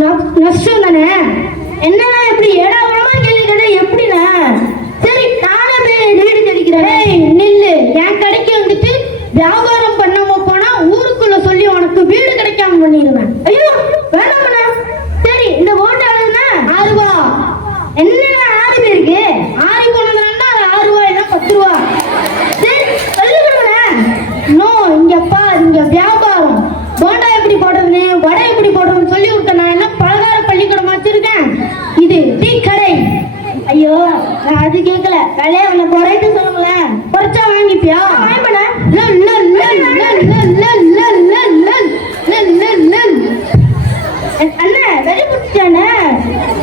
நஷ்டம் தானே. என்னன்னா எப்படி ஏடாவரமா கேள்வி கேட்டா எப்படிண்ணா? சரி நானே போய் வீடு தெரிக்கிறேன். நில்லு. என் கடைக்கு வந்துட்டு வியாபாரம் பண்ணாம போனா ஊருக்குள்ள சொல்லி உனக்கு வீடு கிடைக்காம பண்ணிடுவேன். ஐயோ வேணாமண்ணா. சரி இந்த ஓட்டு ஆகுதுன்னா 6 ரூபா. என்னன்னா 6 பேருக்கு 6 போனதுன்னா 6 ரூபாய்னா 10 ரூபா. சரி சொல்லுங்கண்ணா. நோ இங்கப்பா இங்க வியாபாரம். போண்டா எப்படி போடுறதுன்னு வடை எப்படி போடுறதுன்னு சொல்லி விட்டேன். நான் என்ன பலகார பள்ளிக்கூடம் வச்சிருக்கேன். இது டீ கடை. ஐயோ நான் அது கேட்கல. கலையா உன்னை குறைட்டு சொல்லுங்களேன். குறைச்சா வாங்கிப்பியா? வாங்கிப்பேன். அண்ணா வெறி பிடிச்சானே.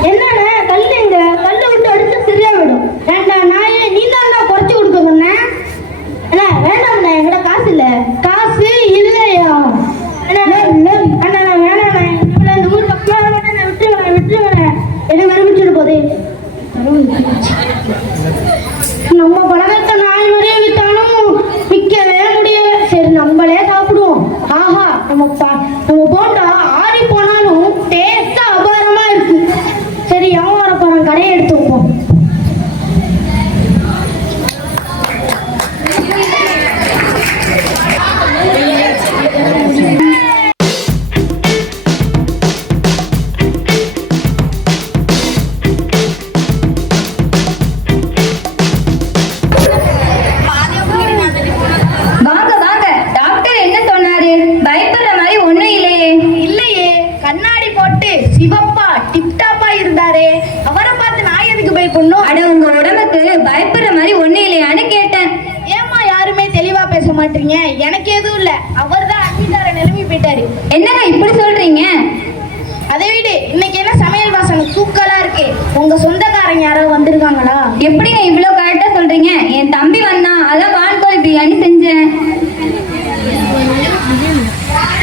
என்னண்ணே கல்லு எங்க? கல்லு விட்டு அடிச்சு சரியா விடும். வேண்டாம் நாயே நீ தான் குறைச்சி கொடுக்க சொன்னேன். அண்ணா வேண்டாம்ண்ணா எங்கட காசு இல்ல. காசு இல்லையா? அண்ணா அண்ணா வேணாண்ணா. இந்த ஊர் பக்கமா மாட்டேன். விட்டுருவேன். என்ன வெறுமிச்சிட்டு போதே. நம்ம பழகத்தை நாய் வரைய வித்தாலும் விற்கவே முடியல. சரி நம்மளே சாப்பிடுவோம். ஆஹா நம்ம போண்டா ஆறி போனாலும் டேஸ்டா அபாரமா இருக்கு. சரி அவன் வர போறான். கடையை எடுத்து வைப்போம். சிவப்பா டிப்டாப்பா இருந்தாரே அவரை பார்த்து நான் எதுக்கு போய் பொண்ணும்? அட உங்க உடம்புக்கு பயப்படுற மாதிரி ஒண்ணு இல்லையான்னு கேட்டேன். ஏமா யாருமே தெளிவா பேச மாட்டீங்க? எனக்கு எதுவும் இல்ல. அவர் தான் அங்கிதார நிரம்பி போயிட்டாரு. என்னங்க இப்படி சொல்றீங்க? அதை விடு. இன்னைக்கு என்ன சமையல் வாசனை தூக்கலா இருக்கு. உங்க சொந்தக்காரங்க யாராவது வந்திருக்காங்களா? எப்படிங்க இவ்வளவு கரெக்டா சொல்றீங்க? என் தம்பி வந்தான், அதான் வான்கோழி பிரியாணி செஞ்சேன்.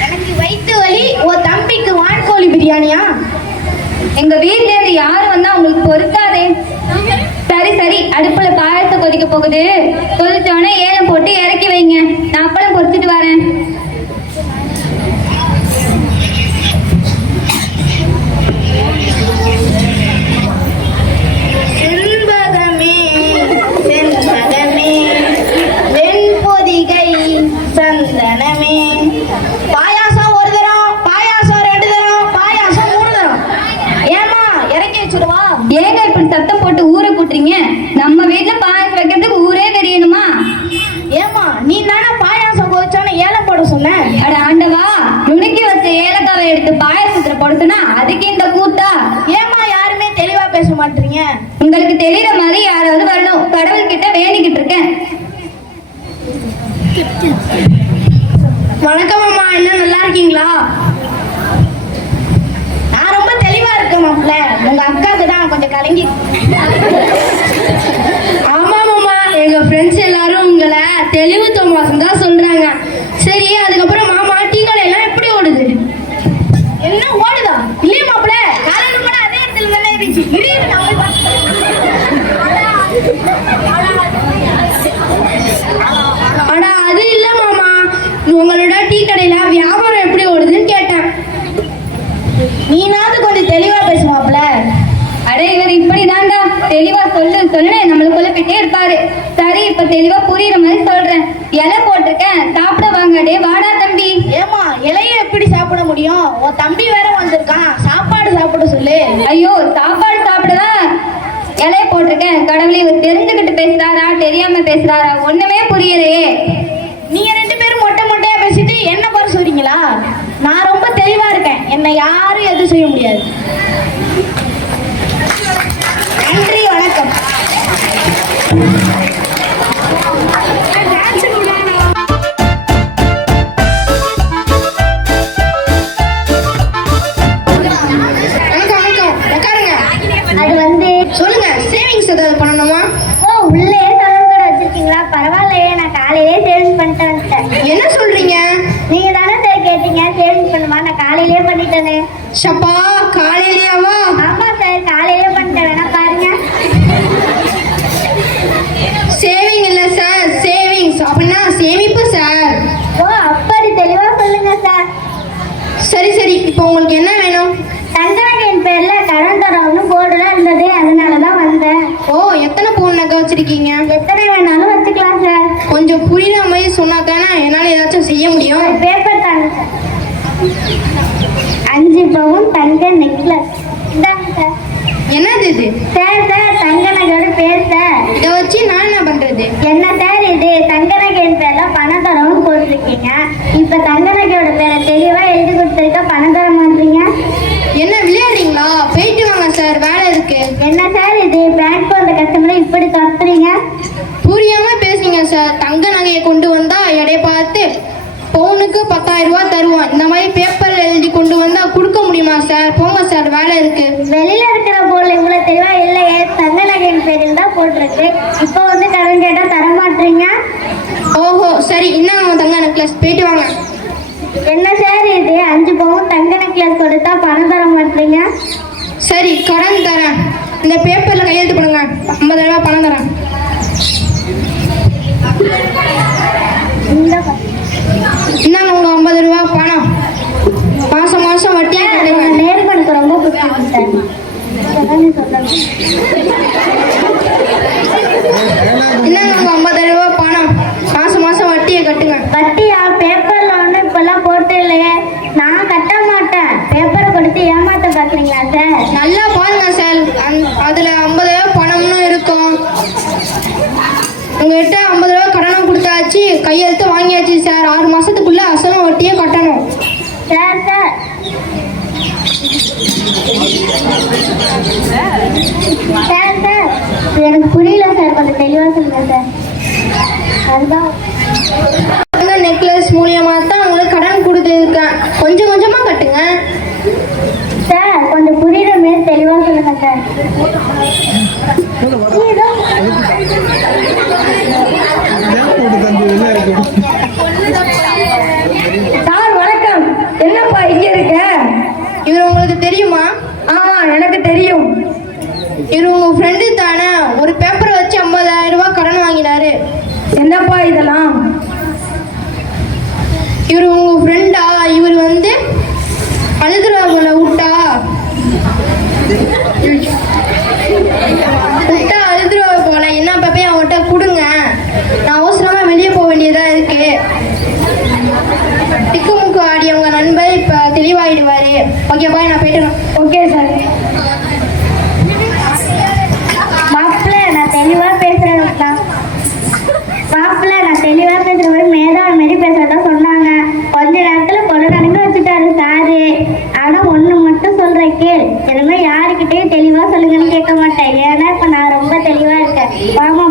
எனக்கு வயிற்று வலி. உன் தம்பிக்கு வான்கோழி பிரியாணியா? எங்க வீட்ல இருந்து யாரும் வந்தா உங்களுக்கு பொறுக்காதே. சரி அடுப்புல பாயாசம் கொதிக்க போகுது. கொதிச்சோடனே ஏலம் போட்டு இறக்கி வைங்க. நான் அப்பளம் பொரிச்சிட்டு வரேன். செண்பகமே செண்பகமே வெண்பொதிகை சந்தனமே. பாயாசம் ஒரு தரம், பாயாசம் 2 தரம், பாயாசம் 3 தரம். ஏமா இறக்கி வச்சிருவா? ஏங்க இப்படி சத்தம் போட்டு ஊரை கூட்டுறீங்க? நம்ம வீட்டுல பாயாசம் வைக்கிறதுக்கு ஊரே தெரியணுமா? ஏமா நீ தானே பாயாசம் கொதிச்சோன்னு ஏலம் போட சொன்ன. அட ஆண்டவா, நுணுக்கி வச்ச ஏலக்காவை எடுத்து பாயாசத்துல போடுச்சுன்னா அதுக்கு இந்த கூத்தா? ஏமா யாருமே தெளிவா பேச மாட்டீங்க? உங்களுக்கு தெரியற மாதிரி யாராவது வரணும். கடவுள்கிட்ட வேண்டிக்கிட்டு இருக்கேன். வணக்கம் அம்மா. என்ன நல்லா இருக்கீங்களா? நான் ரொம்ப தெளிவா இருக்கேன் மாப்பிள்ள. உங்க அக்காவுக்கு தான் கொஞ்சம் கலங்கி. ஆமா மாமா, எங்க ஃப்ரெண்ட்ஸ் எல்லாரும் உங்களை தெளிவு தோமாசம் தான் சொல்றாங்க. சரி அதுக்கப்புறம் மாமா டீ கடையெல்லாம் எப்படி ஓடுது? என்ன ஓடுதா? இல்லையே மாப்பிள்ள, காலையில கூட அதே இடத்துல வேலை இருந்துச்சு. திடீர்னு நான் போய் அடா அது இல்ல மாமா, உங்களோட டீ கடையில வியாபாரம் எப்படி ஓடுதுன்னு கேட்டேன். நீனாவது கொஞ்சம் தெளிவா பேசுவாப்ல. அட இவர் இப்படிதான்டா தெளிவா சொல்லு நம்மள குழப்பிட்டே இருப்பாரு. சரி இப்ப தெளிவா புரியுற மாதிரி சொல்றேன். இலை போட்டிருக்கேன், சாப்பிட வாங்க. டே வாடா தம்பி. ஏமா இலைய எப்படி சாப்பிட முடியும்? உன் தம்பி வேற வந்திருக்கான். சாப்பாடு சாப்பிட சொல்லு. ஐயோ சாப்பாடு சாப்பிடதான் இலைய போட்டிருக்கேன். கடவுளே இவர் தெரிஞ்சுக்கிட்டு பேசுறாரா தெரியாம பேசுறாரா ஒண்ணுமே புரியலையே. நீங்க 2 பேரும் மொட்டையா பேசிட்டு என்ன பாரு சொல்றீங்களா? நான் ரொம்ப தெளிவா இருக்கேன். என்னை யாரும் எதுவும் செய்ய முடியாது. நன்றி வணக்கம். அது வந்து சொல்லுங்க. சேவிங்ஸ் ஏதாவது பண்ணணுமா? உள்ளே சலூன் கடை வச்சிருக்கீங்களா? பரவாயில்லையே, நான் காலையிலே சேவிங்ஸ் பண்ணிட்டு வந்துட்டேன். என்ன சொல்றீங்க? நீங்க தானே சார் கேட்டீங்க சேவிங்ஸ் பண்ணுமா? நான் காலையிலே பண்ணிட்டேனே. ஷப்பா காலையிலேயாவா? ஆமா சார் காலையிலே பண்ணிட்டேன். வேணா பாருங்க. சேவிங் இல்ல சார், சேவிங்ஸ் அப்படின்னா சேமிப்பு சார். ஓ அப்படி தெளிவா சொல்லுங்க சார். சரி இப்போ உங்களுக்கு என்ன வேணும்? தங்கம் ஓ, எத்தனை பவுன் நகை வச்சிருக்கீங்க? எத்தனை வேணாலும் வச்சுக்கலாம் சார். கொஞ்சம் புரியுற மாதிரி சொன்னா தானே என்னால ஏதாச்சும் செய்ய முடியும். பேப்பர் தாங்க சார். 5 பவுன் தங்க நெக்லஸ். இந்தாங்க சார். என்னது இது? சார் தங்க நகையோட பேர் சார். இதை வச்சு நான் என்ன பண்றது? என்ன சார் இது? தங்க நகையின் பேர்ல பணம் தரவும் போட்டிருக்கீங்க. இப்ப தங்க நகையோட பேரை தெளிவா எழுதி கொடுத்துருக்க பணம் தர மாட்டீங்க. என்ன விளையாடுறீங்களா? போயிட்டு வாங்க சார், வேலை இருக்கு. என்ன சார் இது? பேங்க் போன்ற கஸ்டமரை இப்படி துரத்துறீங்க. புரியாம பேசுறீங்க சார். தங்க நகையை கொண்டு வந்தா எடை பார்த்து பவுனுக்கு 10,000 ரூபாய் தருவான். இந்த மாதிரி பேப்பர்ல எழுதி கொண்டு வந்தா கொடுக்க முடியுமா சார்? போங்க சார், வேலை இருக்கு. வெளியில இருக்கிற போல இவ்வளவு தெளிவா இல்லையே. தங்க நகையின் பேரில் தான் போட்டிருக்கு. இப்போ வந்து கடன் கேட்டா தர மாட்டீங்க. ஓஹோ, சரி, இன்னும் தங்க நெக்லஸ். போயிட்டு வாங்க. என்ன சார் இது? 5 பவுன் தங்க நெக்லஸ் கொடுத்தா பணம் தர மாட்டீங்க. சரி, கடன் தரேன். இந்த பேப்பர்ல கையெழுத்து பண்ணுங்க. 50 ரூபாய் பணம் தரேன். இந்த இந்தாங்க உங்க 50 ரூபாய் பணம். மாசம் மாசம் வட்டியா கட்டுங்க. நேருக்கு எனக்கு ரொம்ப பிடிக்கும் சார். அதான் சொல்லணும். இந்தாங்க உங்க 50 ரூபாய் பணம். மாசம் மாசம் வட்டியை கட்டுங்க. வட்டியா? பேப்பர்ல ஒண்ணு இப்பெல்லாம் போட்டு இல்லையே. நான் கட்ட மாட்டேன். பேப்பரை கொடுத்து ஏமாத்த பாக்குறீங்களா சார்? நல்லா பாருங்க சார், அதுல 50 ரூபாய் பணம்னு இருக்கும். உங்ககிட்ட 50 ரூபாய் கடனும் கொடுத்தாச்சு, கையெழுத்து வாங்கியாச்சு சார். 6 மாசத்துக்குள்ள அசலும் வட்டியே கட்டணும். சார் எனக்கு புரியல சார். கொஞ்சம் தெளிவா சொல்லுங்க சார். அதுதான் நெக்லஸ் மூலியமா தான் உங்களுக்கு கடன் கொடுத்துருக்கேன். கொஞ்சம் கொஞ்சமா கட்டுங்க சார். கொஞ்சம் புரியுற மாதிரி தெளிவா சொல்லுங்க சார். சார் வணக்கம். என்னப்பா இங்க இருக்க? இவர் உங்களுக்கு தெரியுமா? ஆமா, எனக்கு தெரியும். இவர் உங்க ஃப்ரெண்டு தானே? ஒரு பேப்பரை வச்சு 50,000 ரூபாய் கடன் வாங்கினாரு. என்னப்பா இதெல்லாம்? இவர் உங்க ஃப்ரெண்டா? இவர் வந்து அழுதுறவங்கள விட்டா அழுதுருவ போல. என்ன பாப்பே, அவன்கிட்ட கொடுங்க. நான் அவசரமா வெளியே போக வேண்டியதா இருக்கு. திக்குமுக்கு ஆடிய உங்க நண்பர் இப்ப தெளிவாயிடுவாரு. ஓகே பாய், நான் போயிட்டு. Okay sir. மாப்பிள்ள நான் தெளிவா பேசுறேன். மாப்பிள்ள நான் தெளிவா பேசுறேன். மேதாவி மாரி பேசுறதா சொன்னாங்க. கொஞ்ச நேரத்துல கொலை நடந்து வச்சுட்டாரு சாரு. ஆனா ஒண்ணு மட்டும் சொல்றேன் கேள். இனிமே யாருக்கிட்டையும் தெளிவா சொல்லுங்கன்னு கேட்க மாட்டேன். ஏன்னா இப்ப நான் ரொம்ப தெளிவா இருக்கேன். வாமா